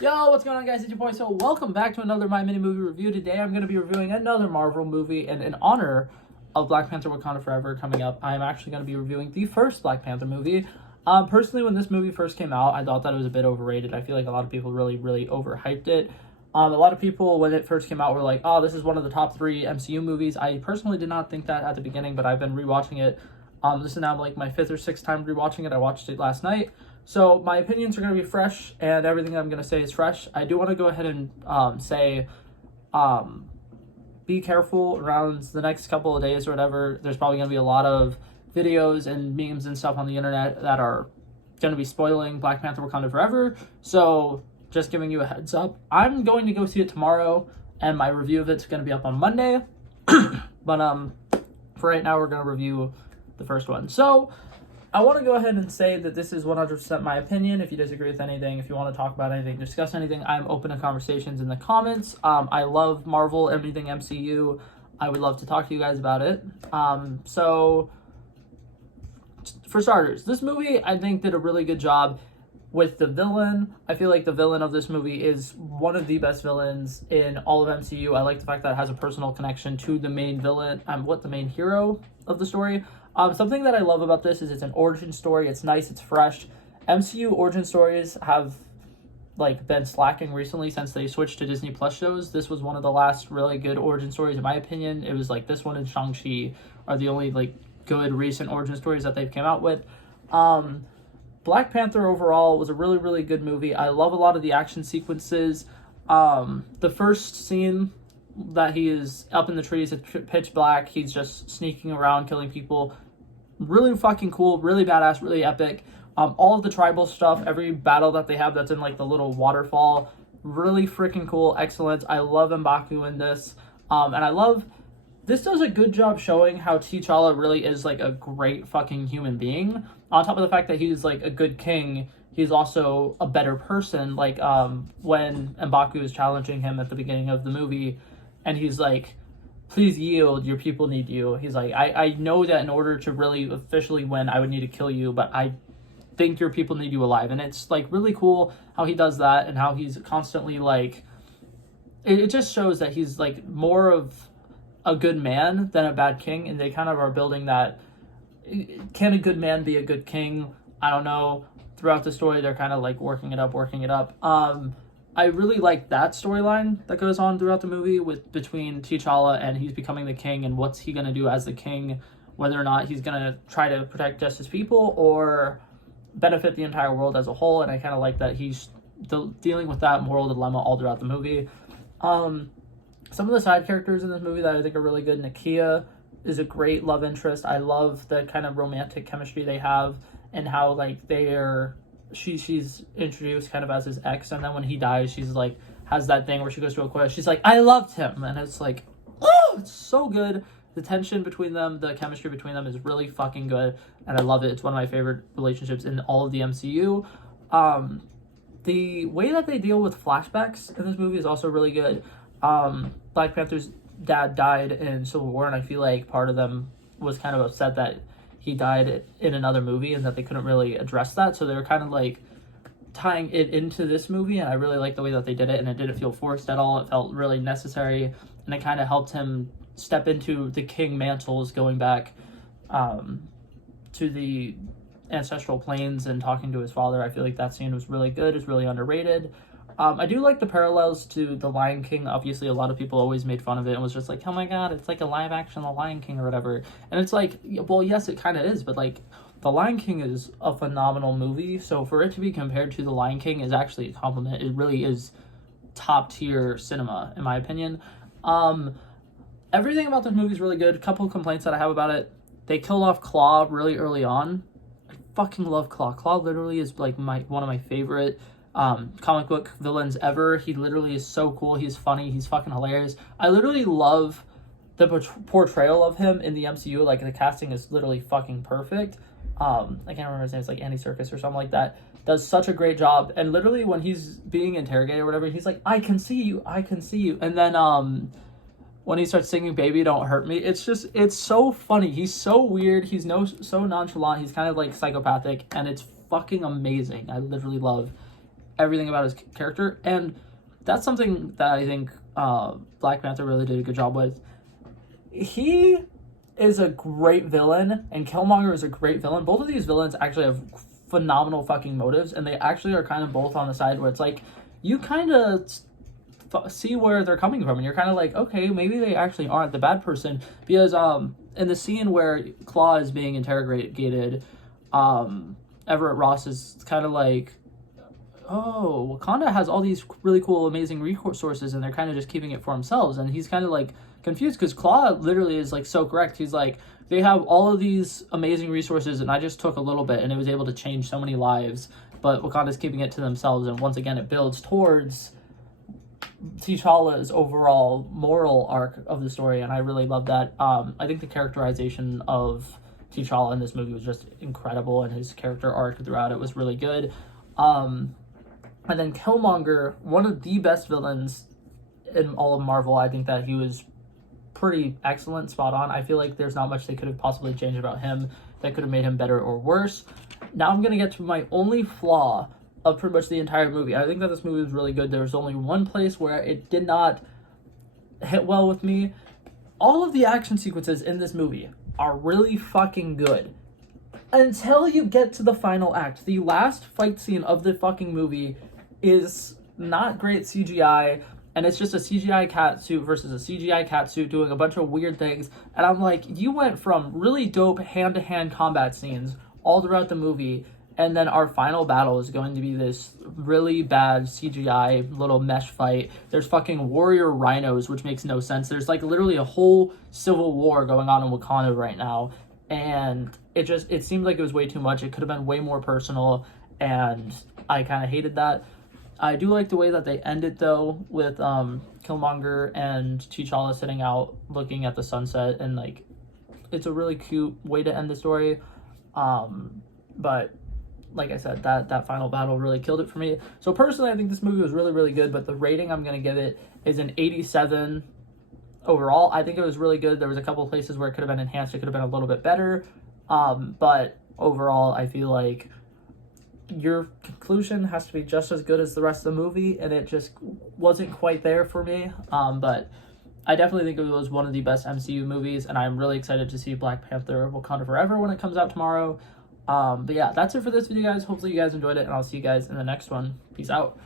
Yo, what's going on, guys? It's your boy. So welcome back to another My Mini Movie review. Today I'm going to be reviewing another Marvel movie, and in honor of Black Panther Wakanda Forever coming up, I'm actually going to be reviewing the first Black Panther movie. Personally, when this movie first came out, I thought that it was a bit overrated. I feel like a lot of people really overhyped it. A lot of people, when it first came out, were like, oh, this is one of the top 3 MCU movies. I personally did not think that at the beginning, but I've been rewatching it. This is now like my 5th or 6th time rewatching it. I watched it last night. So my opinions are going to be fresh, and everything I'm going to say is fresh. I do want to go ahead and say, be careful around the next couple of days or whatever. There's probably going to be a lot of videos and memes and stuff on the internet that are going to be spoiling Black Panther Wakanda Forever. So just giving you a heads up. I'm going to go see it tomorrow, and my review of it's going to be up on Monday. But for right now, we're going to review the first one. So I want to go ahead and say that this is 100% my opinion. If you disagree with anything, if you want to talk about anything, discuss anything, I'm open to conversations in the comments. I love Marvel, everything MCU. I would love to talk to you guys about it. So, for starters, this movie, I think, did a really good job with the villain. I feel like the villain of this movie is one of the best villains in all of MCU. I like the fact that it has a personal connection to the main villain, the main hero of the story. Something that I love about this is it's an origin story. It's nice. It's fresh. MCU origin stories have been slacking recently since they switched to Disney Plus shows. This was one of the last really good origin stories, in my opinion. It was this one and Shang-Chi are the only good recent origin stories that they've came out with. Black Panther overall was a really good movie. I love a lot of the action sequences. The first scene that he is up in the trees, it's pitch black. He's just sneaking around, killing people. Really fucking cool, really badass, really epic. All of the tribal stuff, every battle that they have that's in the little waterfall, really freaking cool, excellent. I love M'Baku in this. And I love, this does a good job showing how T'Challa really is a great fucking human being. On top of the fact that he's a good king, he's also a better person. When M'Baku is challenging him at the beginning of the movie, and he's please yield, your people need you. He's I know that in order to really officially win, I would need to kill you, but I think your people need you alive. And it's really cool how he does that, and how he's constantly it just shows that he's more of a good man than a bad king. And they kind of are building that, can a good man be a good king? I don't know. Throughout the story, they're kind of working it up. I really like that storyline that goes on throughout the movie between T'Challa and he's becoming the king, and what's he going to do as the king, whether or not he's going to try to protect just his people or benefit the entire world as a whole. And I kind of like that he's dealing with that moral dilemma all throughout the movie. Some of the side characters in this movie that I think are really good. Nakia is a great love interest. I love the kind of romantic chemistry they have, and how she's introduced kind of as his ex, and then when he dies, she's has that thing where she goes to a quest. She's I loved him, and it's oh, it's so good. The tension between them, the chemistry between them is really fucking good, and I love it. It's one of my favorite relationships in all of the MCU. The way that they deal with flashbacks in this movie is also really good. Black Panther's dad died in Civil War, and I feel like part of them was kind of upset that he died in another movie and that they couldn't really address that. So they were kind of tying it into this movie, and I really like the way that they did it, and it didn't feel forced at all. It felt really necessary, and it kind of helped him step into the king mantles, going back to the ancestral planes and talking to his father. I feel like that scene was really good. It's really underrated. I do like the parallels to The Lion King. Obviously, a lot of people always made fun of it and was just oh my god, it's a live action The Lion King or whatever. And it's well, yes, it kind of is, but The Lion King is a phenomenal movie. So for it to be compared to The Lion King is actually a compliment. It really is top tier cinema, in my opinion. Everything about this movie is really good. A couple of complaints that I have about it. They killed off Claw really early on. I fucking love Claw. Claw literally is one of my favorite comic book villains ever. He literally is so cool. He's funny. He's fucking hilarious. I literally love the portrayal of him in the MCU. The casting is literally fucking perfect. I can't remember his name. It's Andy Serkis or something like that. Does such a great job. And literally when he's being interrogated or whatever, he's I can see you. I can see you. And then when he starts singing Baby Don't Hurt Me, it's so funny. He's so weird. He's so nonchalant. He's kind of psychopathic, and it's fucking amazing. I literally love everything about his character, and that's something that I think Black Panther really did a good job with. He is a great villain, and Killmonger is a great villain. Both of these villains actually have phenomenal fucking motives, and they actually are kind of both on the side where it's like, you kind of see where they're coming from, and you're kind of like, okay, maybe they actually aren't the bad person, because in the scene where Claw is being interrogated, Everett Ross is kind of like, oh, Wakanda has all these really cool, amazing resources, and they're kind of just keeping it for themselves. And he's kind of like confused because Claw literally is like so correct. He's like, they have all of these amazing resources, and I just took a little bit, and it was able to change so many lives. But Wakanda's keeping it to themselves, and once again, it builds towards T'Challa's overall moral arc of the story, and I really love that. I think the characterization of T'Challa in this movie was just incredible, and his character arc throughout it was really good. And then Killmonger, one of the best villains in all of Marvel. I think that he was pretty excellent, spot on. I feel like there's not much they could have possibly changed about him that could have made him better or worse. Now I'm going to get to my only flaw of pretty much the entire movie. I think that this movie was really good. There was only one place where it did not hit well with me. All of the action sequences in this movie are really fucking good until you get to the final act. The last fight scene of the fucking movie is not great CGI, and it's just a CGI catsuit versus a CGI catsuit doing a bunch of weird things. And I'm like, you went from really dope hand-to-hand combat scenes all throughout the movie, and then our final battle is going to be this really bad CGI little mesh fight. There's fucking warrior rhinos, which makes no sense. There's like literally a whole civil war going on in Wakanda right now, and it seemed like it was way too much. It could have been way more personal, and I kind of hated that. I do like the way that they end it, though, with Killmonger and T'Challa sitting out looking at the sunset, and like, it's a really cute way to end the story. But like I said, that final battle really killed it for me. So personally, I think this movie was really, really good, but the rating I'm going to give it is an 87 overall. I think it was really good. There was a couple of places where it could have been enhanced. It could have been a little bit better. But overall, I feel like your conclusion has to be just as good as the rest of the movie, and it just wasn't quite there for me. But I definitely think it was one of the best MCU movies, and I'm really excited to see Black Panther Wakanda Forever when it comes out tomorrow. But yeah, that's it for this video, guys. Hopefully you guys enjoyed it, and I'll see you guys in the next one. Peace out.